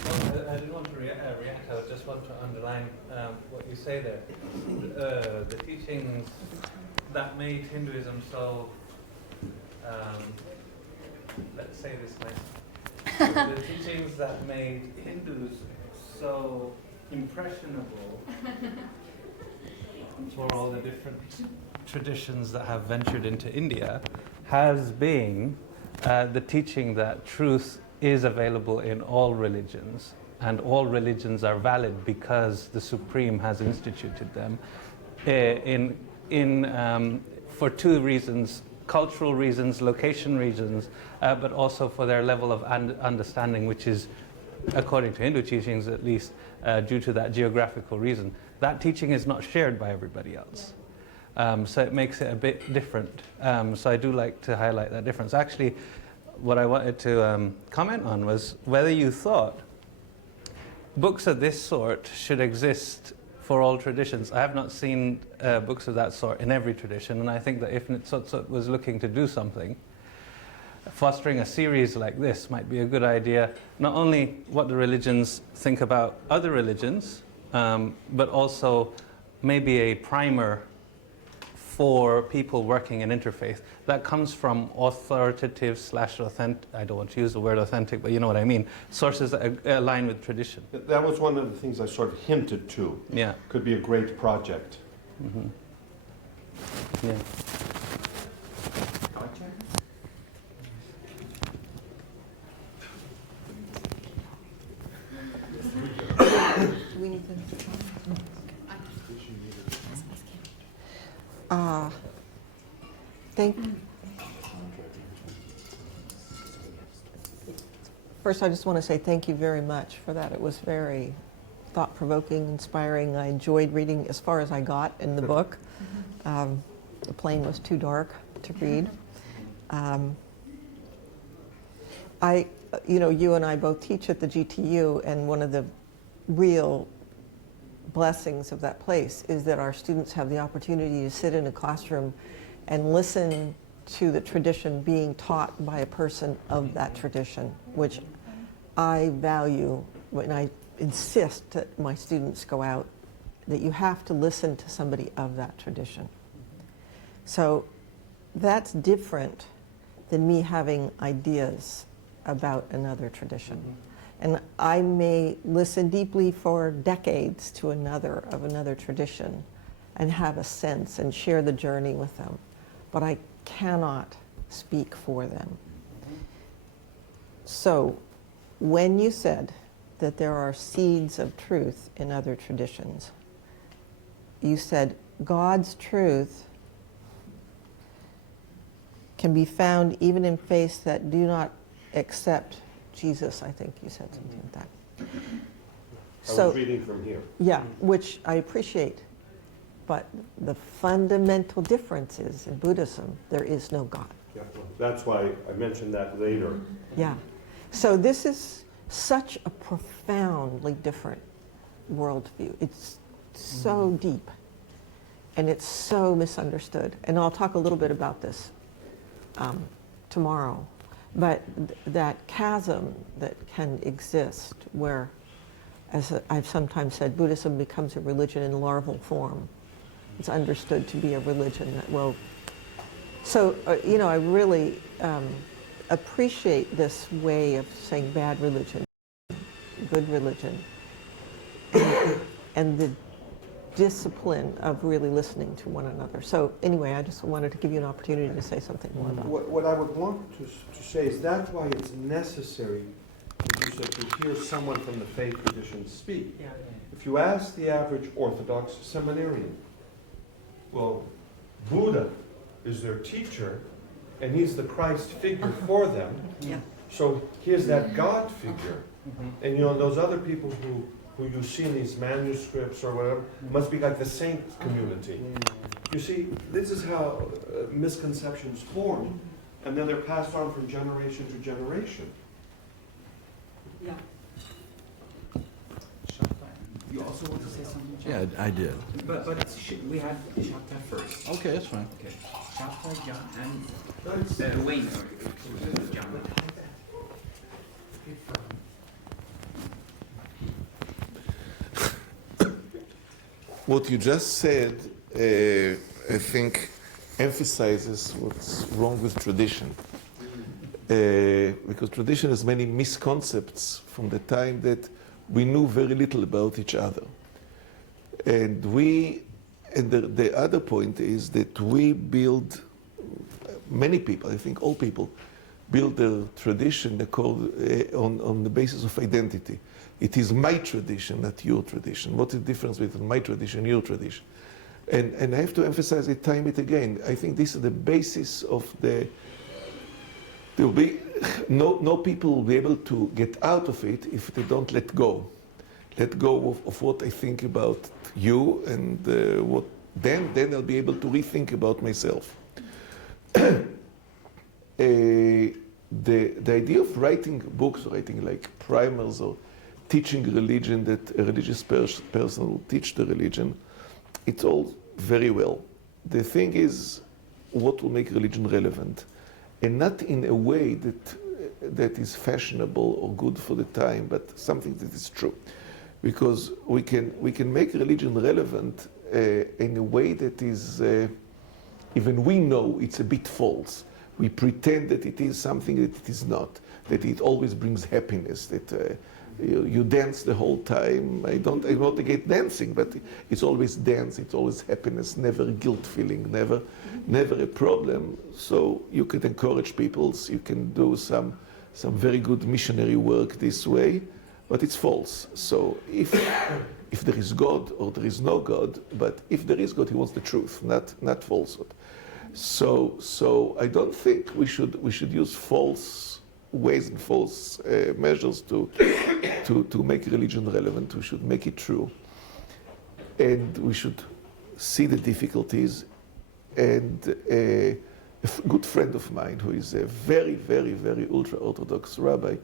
No, I didn't want to react. I just want to underline what you say there. The teachings that made Hinduism so, let's say this nicely. The teachings that made Hindus so impressionable for all the different traditions that have ventured into India has been the teaching that truth is available in all religions, and all religions are valid because the Supreme has instituted them for two reasons: cultural reasons, location reasons, but also for their level of understanding, which is, according to Hindu teachings at least, due to that geographical reason. That teaching is not shared by everybody else. So it makes it a bit different. So I do like to highlight that difference. Actually, what I wanted to comment on was whether you thought books of this sort should exist for all traditions. I have not seen books of that sort in every tradition, and I think that if Nitsotsot was looking to do something, fostering a series like this might be a good idea, not only what the religions think about other religions, but also maybe a primer for people working in interfaith that comes from authoritative / authentic, I don't want to use the word authentic, but you know what I mean, sources that align with tradition. That was one of the things I sort of hinted to. Yeah. Could be a great project. Mm-hmm. Yeah. We need to. First, I just want to say thank you very much for that. It was very thought-provoking, inspiring. I enjoyed reading as far as I got in the book. The plane was too dark to read. You and I both teach at the GTU, and one of the real blessings of that place is that our students have the opportunity to sit in a classroom and listen to the tradition being taught by a person of that tradition, which I value when I insist that my students go out, that you have to listen to somebody of that tradition. So that's different than me having ideas about another tradition. And I may listen deeply for decades to another tradition and have a sense and share the journey with them, but I cannot speak for them. So when you said that there are seeds of truth in other traditions, you said God's truth can be found even in faiths that do not accept Jesus. I think you said something like that. I was reading from here. Yeah, which I appreciate. But the fundamental difference is in Buddhism, there is no God. Yeah, well, that's why I mentioned that later. Yeah. So this is such a profoundly different worldview. It's so deep, and it's so misunderstood. And I'll talk a little bit about this tomorrow. But that chasm that can exist where, as I've sometimes said, Buddhism becomes a religion in larval form. It's understood to be a religion that will. So, I really appreciate this way of saying bad religion, good religion, and the discipline of really listening to one another. So anyway, I just wanted to give you an opportunity to say something more about it. What I would want to say is that's why it's necessary to hear someone from the faith tradition speak. If you ask the average Orthodox seminarian, well, Buddha is their teacher, and he's the Christ figure for them. So here's that God figure. And those other people who you see in these manuscripts or whatever must be like the saint community. You see, this is how misconceptions form, and then they're passed on from generation to generation. Yeah. You also want to say something, John? Yeah, I did. But we have chapter first. Okay, that's fine. Okay. Chapter, John, and Wayne, sorry. John. What you just said, I think, emphasizes what's wrong with tradition. Because tradition has many misconceptions from the time that we knew very little about each other. And the other point is that we build, many people, I think all people, build their tradition on the basis of identity. It is my tradition, not your tradition. What is the difference between my tradition and your tradition? And I have to emphasize it time and again. I think this is the basis of there will be, no people will be able to get out of it if they don't let go. Let go of what I think about you, and then I'll be able to rethink about myself. The idea of writing books, writing like primers or teaching religion, that a religious person will teach the religion, it's all very well. The thing is, what will make religion relevant? And not in a way that is fashionable or good for the time, but something that is true. Because we can make religion relevant in a way that is, even we know it's a bit false. We pretend that it is something that it is not, that it always brings happiness, that you dance the whole time. I'm not against dancing, but it's always dance, it's always happiness, never guilt feeling, never a problem. So you can encourage people, you can do some very good missionary work this way, but it's false. So if there is God or there is no God, but if there is God, he wants the truth, not falsehood. So I don't think we should use false ways and false measures to make religion relevant. We should make it true, and we should see the difficulties. And a good friend of mine, who is a very, very, very ultra-Orthodox rabbi,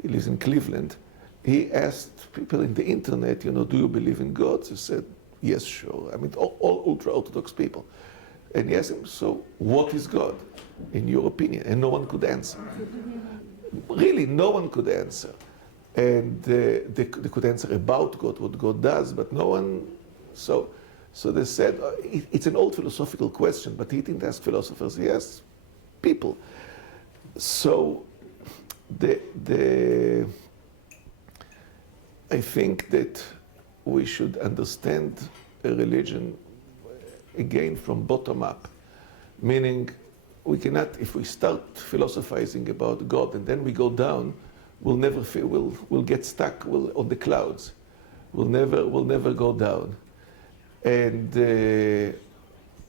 he lives in Cleveland. He asked people in the internet, do you believe in God? He said, yes, sure. I mean, all ultra-Orthodox people. And he asked him, so what is God, in your opinion? And no one could answer. Really, no one could answer. And they could answer about God, what God does, but no one. So they said, it's an old philosophical question, but he didn't ask philosophers, he asked people. So I think that we should understand a religion again from bottom up, meaning we cannot, if we start philosophizing about God and then we go down, we'll never we'll get stuck on the clouds. We'll never go down. And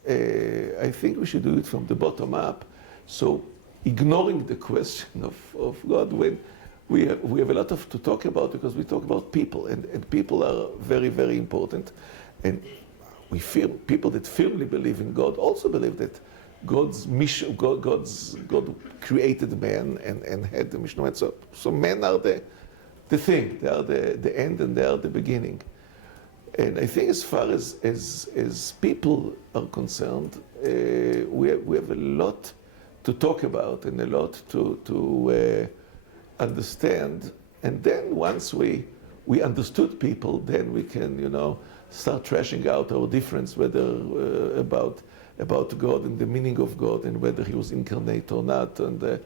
I think we should do it from the bottom up. So ignoring the question of God, when we have a lot to talk about, because we talk about people, and people are very, very important. And people that firmly believe in God also believe that God's mission, God created man and had the mission. So men are the thing, they are the end and they are the beginning. And I think as far as people are concerned, we have a lot to talk about and a lot to understand. And then once we understood people, then we can, start trashing out our difference, whether about God and the meaning of God and whether he was incarnate or not. And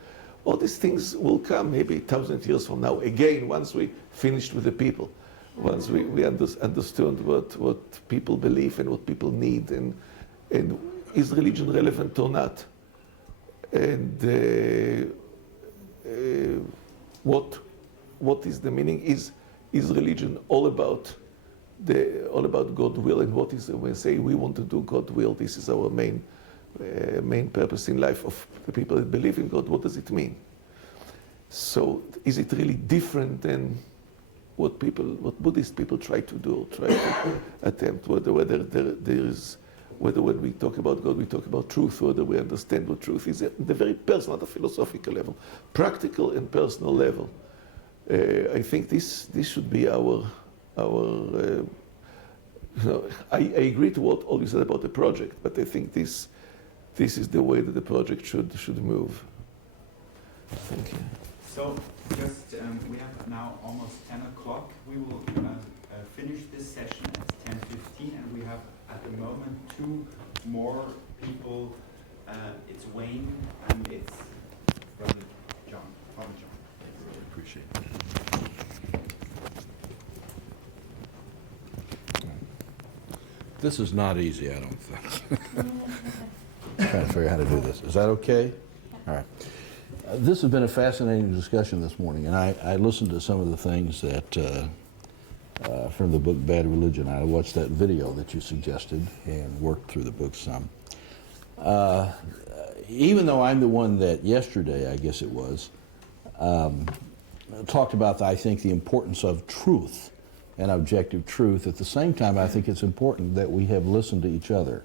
all these things will come maybe 1,000 years from now, again, once we finished with the people. Once we understood what people believe and what people need, and is religion relevant or not, and what is the meaning? Is religion all about God's will, and what is, when we say we want to do God's will, this is our main purpose in life of the people that believe in God. What does it mean? So is it really different than what Buddhist people try to do, try to attempt, whether when we talk about God, we talk about truth, whether we understand what truth is at the very personal, at the philosophical level, practical and personal level. I think this should be our I agree to what all you said about the project, but I think this is the way that the project should move. Thank you. So, just we have now almost 10 o'clock. We will finish this session at 10:15, and we have at the moment 2 more people. It's Wayne and it's Brother John, Father John. I really appreciate it. This is not easy, I don't think. Trying to figure out how to do this. Is that okay? All right. This has been a fascinating discussion this morning, and I listened to some of the things that from the book Bad Religion. I watched that video that you suggested and worked through the book some. Even though I'm the one that yesterday, I guess it was, talked about, I think, the importance of truth and objective truth. At the same time, I think it's important that we have listened to each other.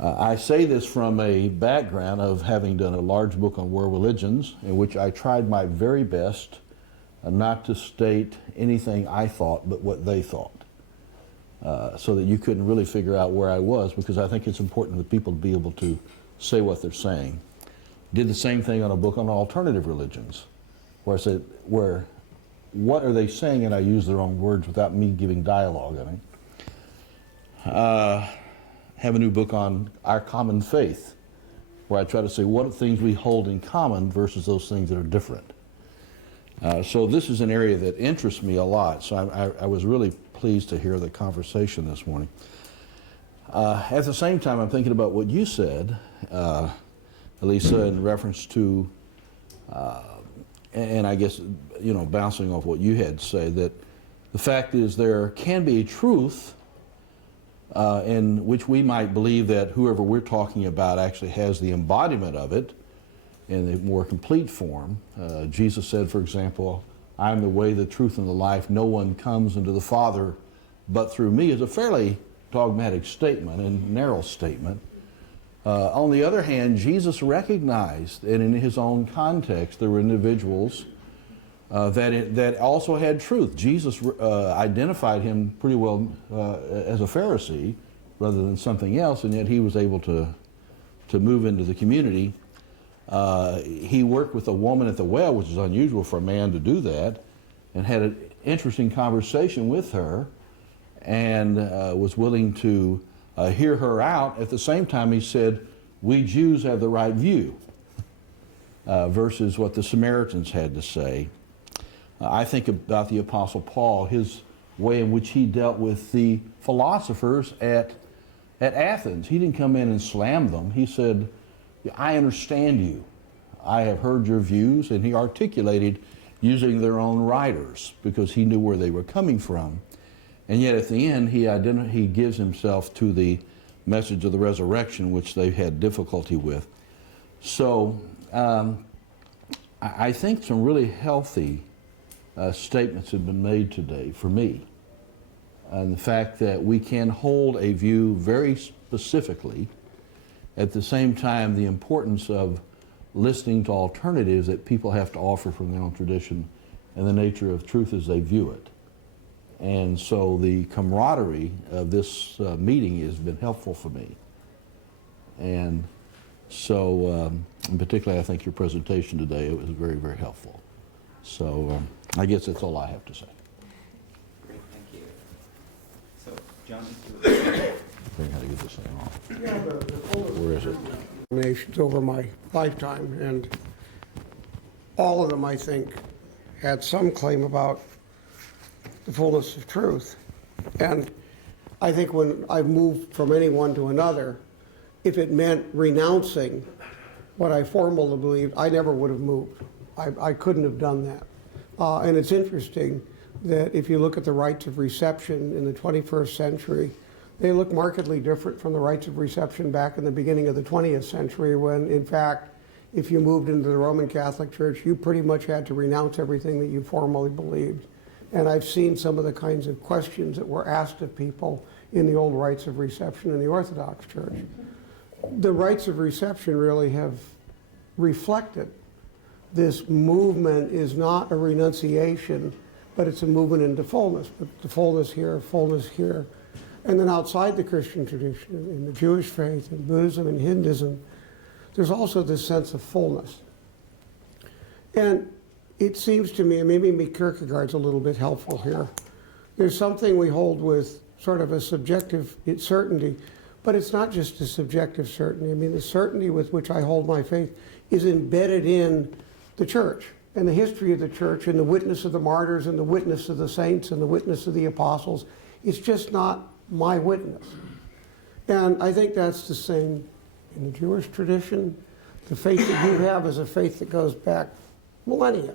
I say this from a background of having done a large book on world religions, in which I tried my very best not to state anything I thought but what they thought, so that you couldn't really figure out where I was, because I think it's important that people be able to say what they're saying. Did the same thing on a book on alternative religions, where I said, what are they saying, and I use their own words without me giving dialogue on it. Have a new book on our common faith, where I try to say what are things we hold in common versus those things that are different. So this is an area that interests me a lot, so I was really pleased to hear the conversation this morning. At the same time, I'm thinking about what you said, Elisa, in reference to, and I guess, bouncing off what you had to say, that the fact is there can be truth in which we might believe that whoever we're talking about actually has the embodiment of it in a more complete form. Jesus said, for example, I am the way, the truth, and the life. No one comes into the Father but through me, is a fairly dogmatic statement and narrow statement. On the other hand, Jesus recognized that in his own context there were individuals that also had truth. Jesus identified him pretty well as a Pharisee rather than something else, and yet he was able to move into the community. He worked with a woman at the well, which is unusual for a man to do that, and had an interesting conversation with her, and was willing to hear her out. At the same time, he said, we Jews have the right view, versus what the Samaritans had to say. I think about the Apostle Paul, his way in which he dealt with the philosophers at Athens. He didn't come in and slam them. He said, I understand you. I have heard your views, and he articulated using their own writers because he knew where they were coming from. And yet at the end, he gives himself to the message of the resurrection, which they had difficulty with. So I think some really healthy statements have been made today for me. And the fact that we can hold a view very specifically, at the same time the importance of listening to alternatives that people have to offer from their own tradition and the nature of truth as they view it. And so the camaraderie of this meeting has been helpful for me. And so, and particularly I think your presentation today, it was very, very helpful. So I guess that's all I have to say. Great, thank you. So, John, if you I think how to get this thing off. Yeah, the fullness Where is it? Nations over my lifetime, and all of them, I think, had some claim about the fullness of truth. And I think when I moved from any one to another, if it meant renouncing what I formerly believed, I never would have moved. I couldn't have done that. And it's interesting that if you look at the rites of reception in the 21st century, they look markedly different from the rites of reception back in the beginning of the 20th century when, in fact, if you moved into the Roman Catholic Church, you pretty much had to renounce everything that you formerly believed. And I've seen some of the kinds of questions that were asked of people in the old rites of reception in the Orthodox Church. The rites of reception really have reflected this movement is not a renunciation, but it's a movement into fullness. But the fullness here, and then outside the Christian tradition, in the Jewish faith, in Buddhism and Hinduism, there's also this sense of fullness. And it seems to me, and maybe Kierkegaard's a little bit helpful here, there's something we hold with sort of a subjective certainty, but it's not just a subjective certainty. I mean, the certainty with which I hold my faith is embedded in the church and the history of the church and the witness of the martyrs and the witness of the saints and the witness of the apostles. It's just not my witness. And I think that's the same in the Jewish tradition. The faith that you have is a faith that goes back millennia,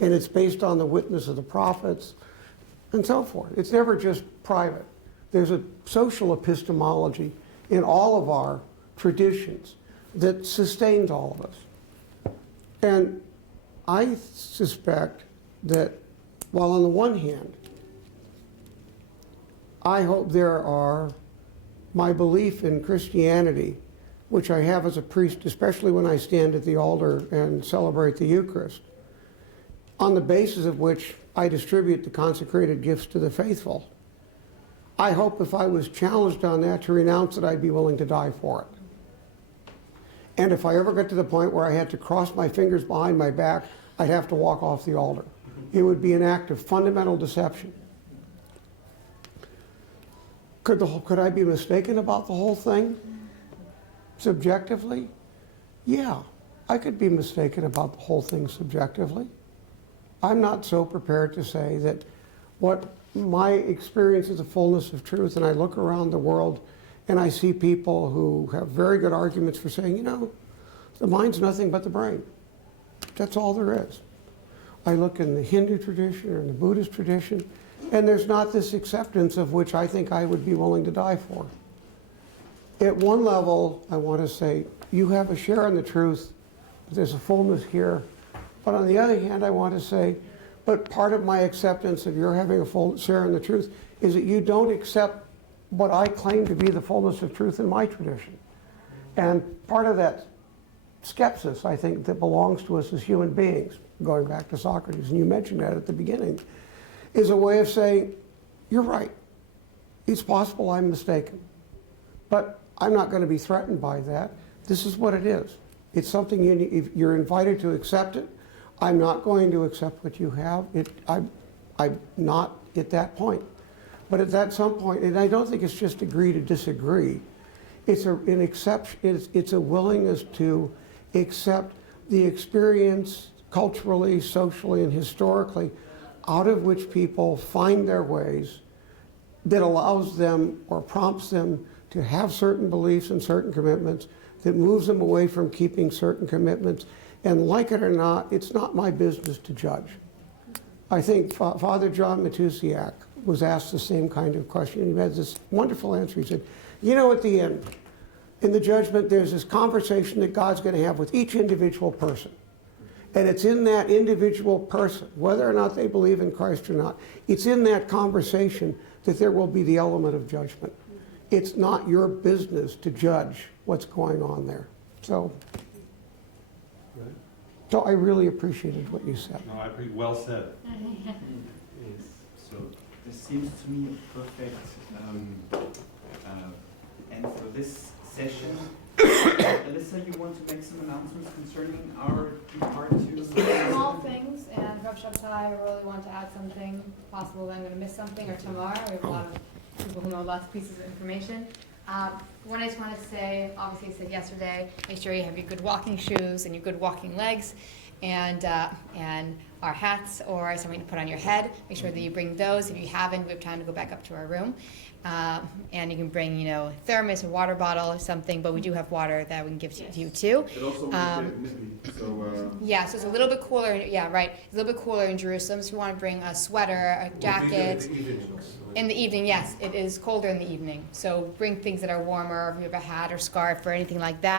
and it's based on the witness of the prophets and so forth. It's never just private. There's a social epistemology in all of our traditions that sustains all of us. And I suspect that while on the one hand, I hope there are my belief in Christianity, which I have as a priest, especially when I stand at the altar and celebrate the Eucharist, on the basis of which I distribute the consecrated gifts to the faithful. I hope if I was challenged on that to renounce it, I'd be willing to die for it. And if I ever get to the point where I had to cross my fingers behind my back, I'd have to walk off the altar. It would be an act of fundamental deception. Could I be mistaken about the whole thing? Subjectively? Yeah, I could be mistaken about the whole thing subjectively. I'm not so prepared to say that what my experience is the fullness of truth, and I look around the world and I see people who have very good arguments for saying, you know, the mind's nothing but the brain. That's all there is. I look in the Hindu tradition or in the Buddhist tradition, and there's not this acceptance of which I think I would be willing to die for. At one level, I want to say, you have a share in the truth, there's a fullness here. But on the other hand, I want to say, but part of my acceptance of your having a full share in the truth is that you don't accept what I claim to be the fullness of truth in my tradition. And part of that skepsis, I think, that belongs to us as human beings, going back to Socrates, and you mentioned that at the beginning, is a way of saying, you're right. It's possible I'm mistaken. But I'm not going to be threatened by that. This is what it is. It's something if you're invited to accept it. I'm not going to accept what you have. I'm not at that point. But at that some point, and I don't think it's just agree to disagree. It's an exception. It's a willingness to accept the experience culturally, socially, and historically out of which people find their ways that allows them or prompts them to have certain beliefs and certain commitments, that moves them away from keeping certain commitments. And like it or not, it's not my business to judge. I think Father John Matusiak was asked the same kind of question. He had this wonderful answer. He said, you know, at the end, in the judgment, there's this conversation that God's going to have with each individual person. And it's in that individual person, whether or not they believe in Christ or not, it's in that conversation that there will be the element of judgment. It's not your business to judge what's going on there. So I really appreciated what you said. No, I agree. Well said. So this seems to me a perfect end for this session. Alyssa, you want to make some announcements concerning our part two? Small things, and Rav Shabtai, I really want to add something. Possible that I'm going to miss something, or tomorrow. We have a lot of people who know lots of pieces of information. One I just want to say, obviously I said yesterday, make sure you have your good walking shoes and your good walking legs, and our hats or something to put on your head. Make sure that you bring those. If you haven't, we have time to go back up to our room. And you can bring, a thermos or water bottle or something, but we do have water that we can give to you too. It also nippy, so yeah, so it's a little bit cooler. Yeah, right. It's a little bit cooler in Jerusalem. So you want to bring a sweater, a jacket. In the evening, yes, it is colder in the evening. So bring things that are warmer. If you have a hat or scarf or anything like that.